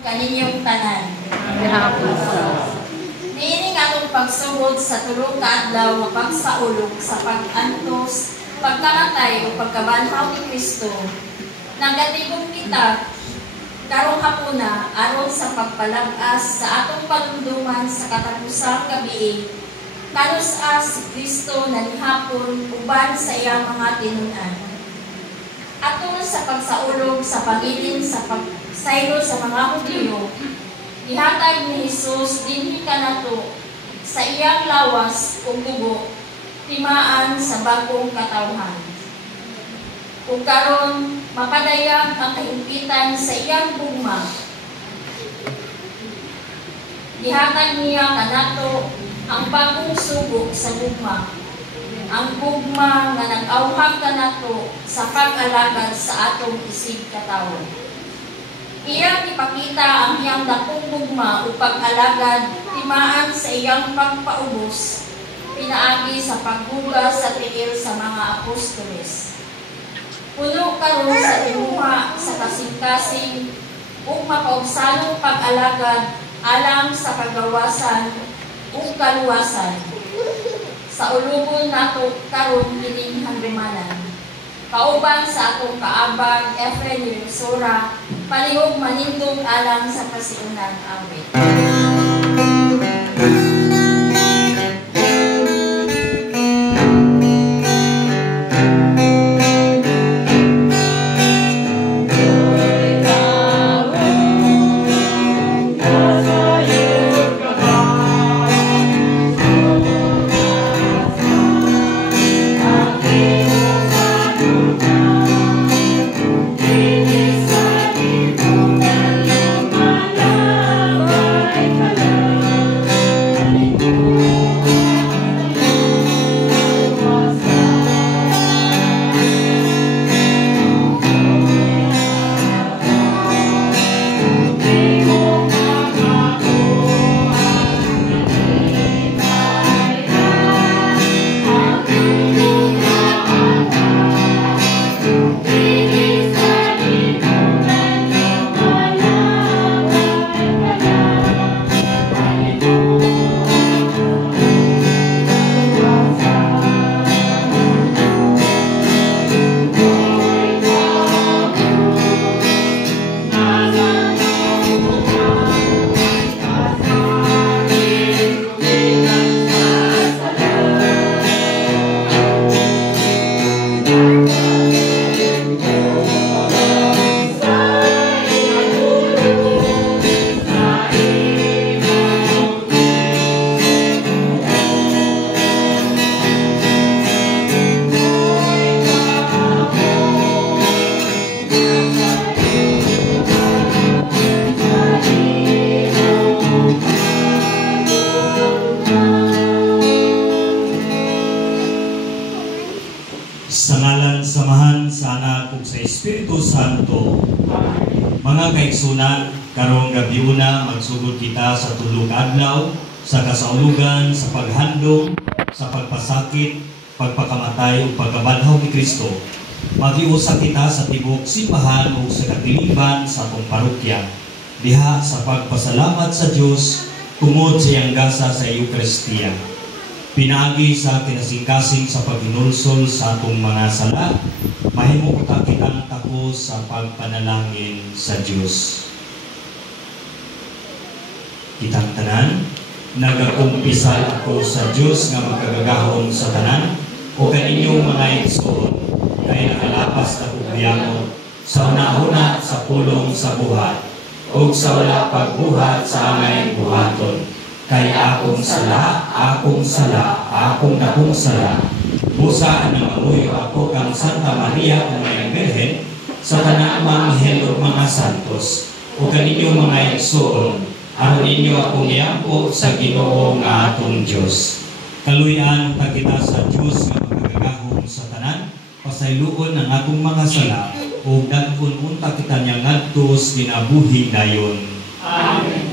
Kaninyong tanan. Niining atong pagsugod sa tulo ka adlaw nga pagsaulog sa pag-antos, pagkamatay o pagkabanhaw ni Kristo. Nagatibong kita karong hapuna aron sa pagpalab-as sa atong palumduman sa katapusang gabi. Kanus-as si Kristo nanihapon uban sa iyang mga tinun-an. Atol sa pagsaulog sa pangilin sa pagsaylo sa mga Hudyo, ihatag ni Jesus dinhi kanato sa iyang lawas ug dugo timaan sa bagong katawhan. Ug karon mapadayag ang kahimpitan sa iyang bugma. Ihatag niya kanato ang bagong sugo sa bugma. Ang bugma nga nag-auhag kanato sa pag-alagad sa atong isig katawon. Iyang ipakita ang iyang dakong bugma o pag-alagad timaan sa iyang pagpaubos, pinaagi sa pagbugas sa tiil sa mga apostoles. Puno karon sa tinuha sa kasing-kasing ug mapaubsanong pag-alagad alang sa kagawasan ug kaluwasan. Sa ulubon nato karon kining handrimanan. Kauban sa atong kaabag Efren Nirisora, palihog manindog alang sa pasiunan. Amen. Mga kaigsunan, karong gabiuna magsugod kita sa tulog adlaw, sa kasaulugan, sa paghandom, sa pagpasakit, pagpakamatay ug pagkabanhaw ni Kristo. Magiusa kita sa tibok simbahan ug sa katiliban sa atong parokya, diha sa pagpasalamat sa Dios tungod sa iyang gasa sa Eucharistia. Pinaagi sa kinasingkasing sa paghinulsol sa atong mga sala, mahimo ka kitang tako sa pagpanalangin sa Dios. Kitang tanan, nagakumpisal ako sa Dios nga magkagagahon sa tanan, o kaninyong mga igsoon, kay nakalapas na kubyamot, sa una-una sa pulong sa buhat, o sa wala pagbuhat sa amay buhaton. Kay akong sala, akong sala, busa na mamuyo ako kang Santa Maria kung may Birhen, sa tanang anghel o mga santos, o kaninyo mga igsoon, aron ninyo akong iampo sa Ginoo nga atong Dios. Kaluyan ta kita sa Dios nga magagahom sa tanan, pasayloon ang atong mga sala, o dagkon unta kita niya ngadtos ginabuhi dayon. Amen.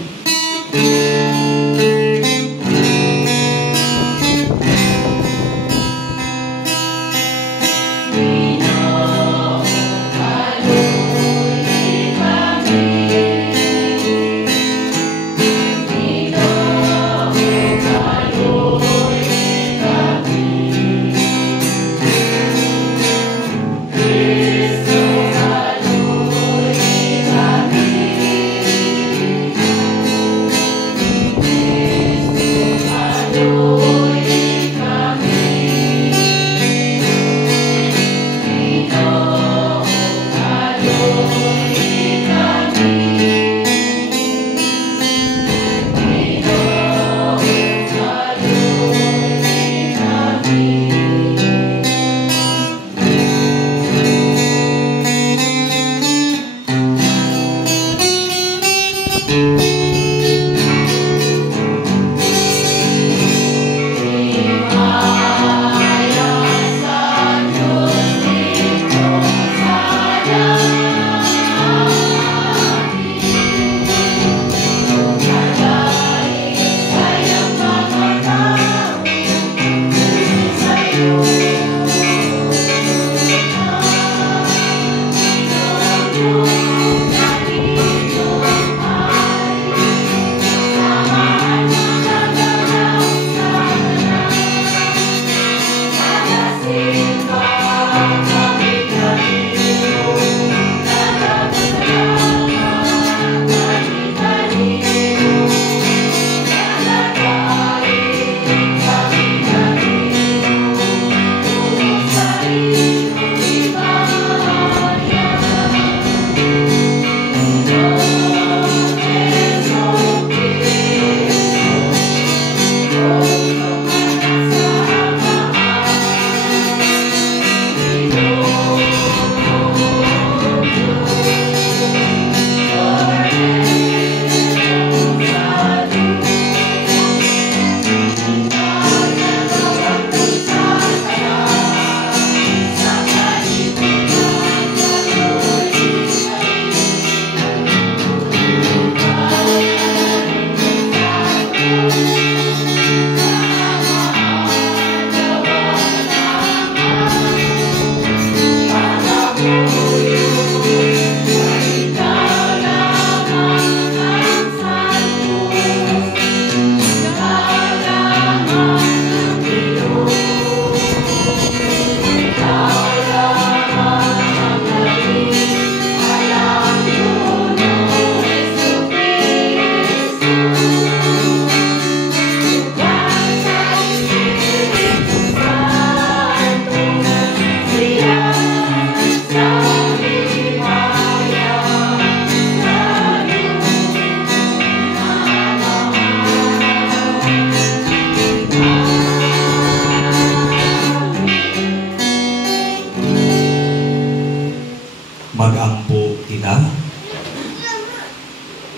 Magampo kita.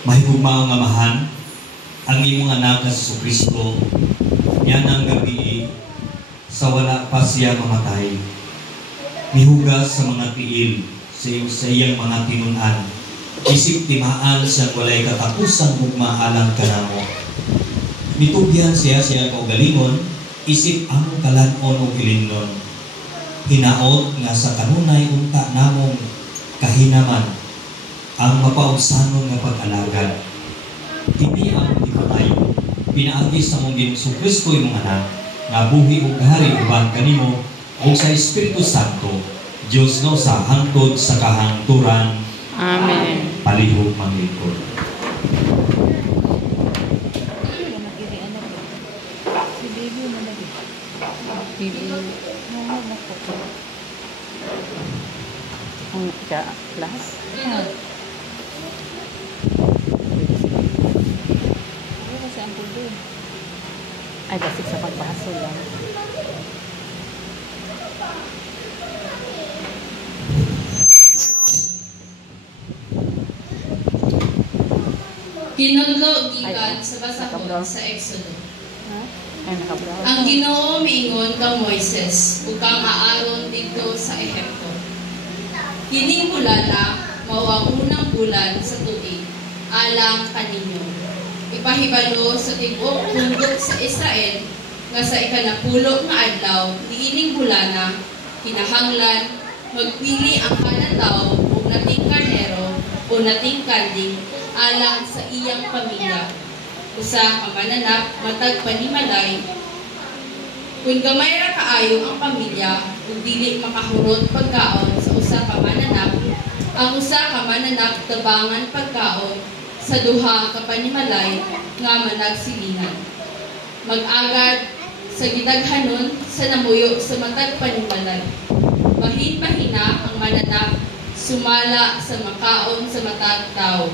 Mahigugmaong amahan, ang imong anak na si Kristo, yan ang gabi sa wala pa siya mamatay. Mihugas sa mga tiil sa iyang mga tinunan. Isip timaan siyang walay katapusan ug maalang kanamo. Mitugyan siya kaugalingon, isip among kalanon ug ilingon. Hinaot nga sa kanunay unta namong kahinaman ang mapaubsanon nga pag-alagad. Kini ang ipatayo, pinaagi sa mong Ginoong Kristo imong anak, nga buhi ug hari uban kanimo ug sa Espiritu Santo, Dios no sa hangtod sa kahangturan. Amen. Palihog manglingkod. Ang class? Ay, basig sa pagbaso lang. Pinudlo gikan sa basahon sa Exodo. Ay, nakabraw. Ang Ginoo miingon ka Moises ug kang aaron dito sa Ehipto. Kining bulan na mao ang unang bulan sa tuig alang kaninyo. Ipahibalo sa tibuok tundok sa Israel nga sa ikanapulo nga adlaw niining bulana kinahanglan magpili ang kada tawo og nating karnero o nating kanding alang sa iyang pamilya. Usa ka mananap matag panimalay. Kung gamay ra kaayo ang pamilya ug dili makahurot pagkaon sa usa ka mananap, ang usa ka mananap tabangan pagkaon sa duha ka panimalay nga managsilingan. Mag-agad sa gidaghanon sa namuyo sa matag panimalay. Bahin-bahina ang mananap sumala sa makaon sa matag tao.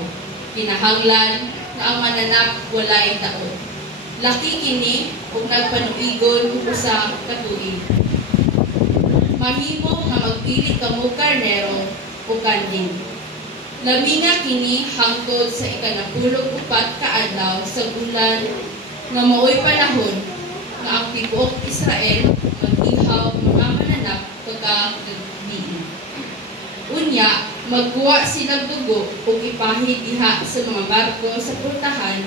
Kinahanglan nga ang mananap walay daot. Laki kini ug nagpanuigon ug usa ka tuig. Mahimo nga magpili kamo karnero o kanding. Labi nga kini hangtod sa ika-14 ka adlaw sa bulan nga maoy panahon nga ang tibuok Israel mag-ihaw mga mananap pagka-gabi. Unya, magkuha silang dugo ug ipahid diha sa mga barko sa pultahan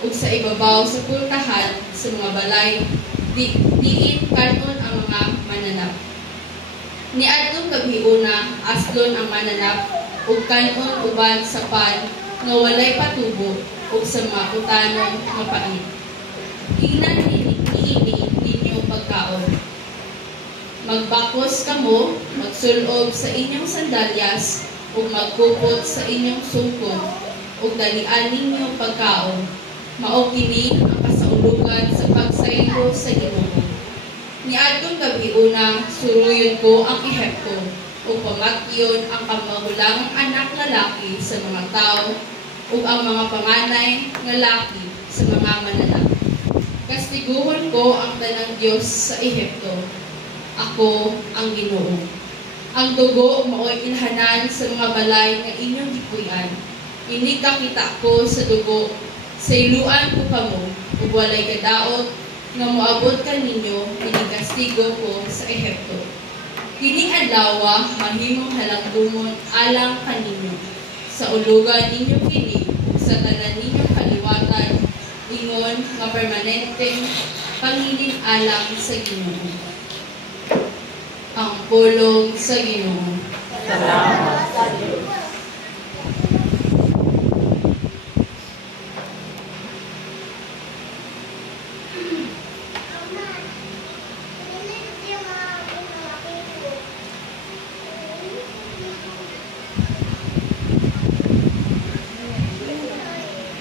ug sa ibabaw sa pultahan sa mga balay diin kanon ang mga mananap. Niadtong gabiuna aslon ang mananap ug kanon uban sa pan nga walay patubo ug sa mga utanon nga pait. Tingnan niini ninyo pagkaon. Magbakos kamo, magsulob sa inyong sandalyas ug magkupot sa inyong sungkod ug dalian ninyo pagkaon. Mao kini ang kasaulugan sa pagsaylo sa Ginoo. Niadtong gabiuna suruyon ko ang Ehipto ug pamatyon ang kamahulangang anak lalaki sa mga tao ug ang mga panganay nga laki sa mga mananap. Kastiguhon ko ang tanang Dios sa Ehipto. Ako ang Ginoo. Ang dugo maoy inhanan sa mga balay nga inyong gipuy-an. Ini kakita ko sa dugo, sa iluan ko kamo ug walay kadaot nga moabot kaninyo ini kastigo ko sa Ehipto. Kini adlaw mahimong halangdumon alang kaninyo. Sa ulugan ninyo kini ug sa tanan ninyong kaliwatan ingon nga permanenteng pangilin alang sa Ginoo. Ang pulong sa Ginoo. Salamat sa Diyos.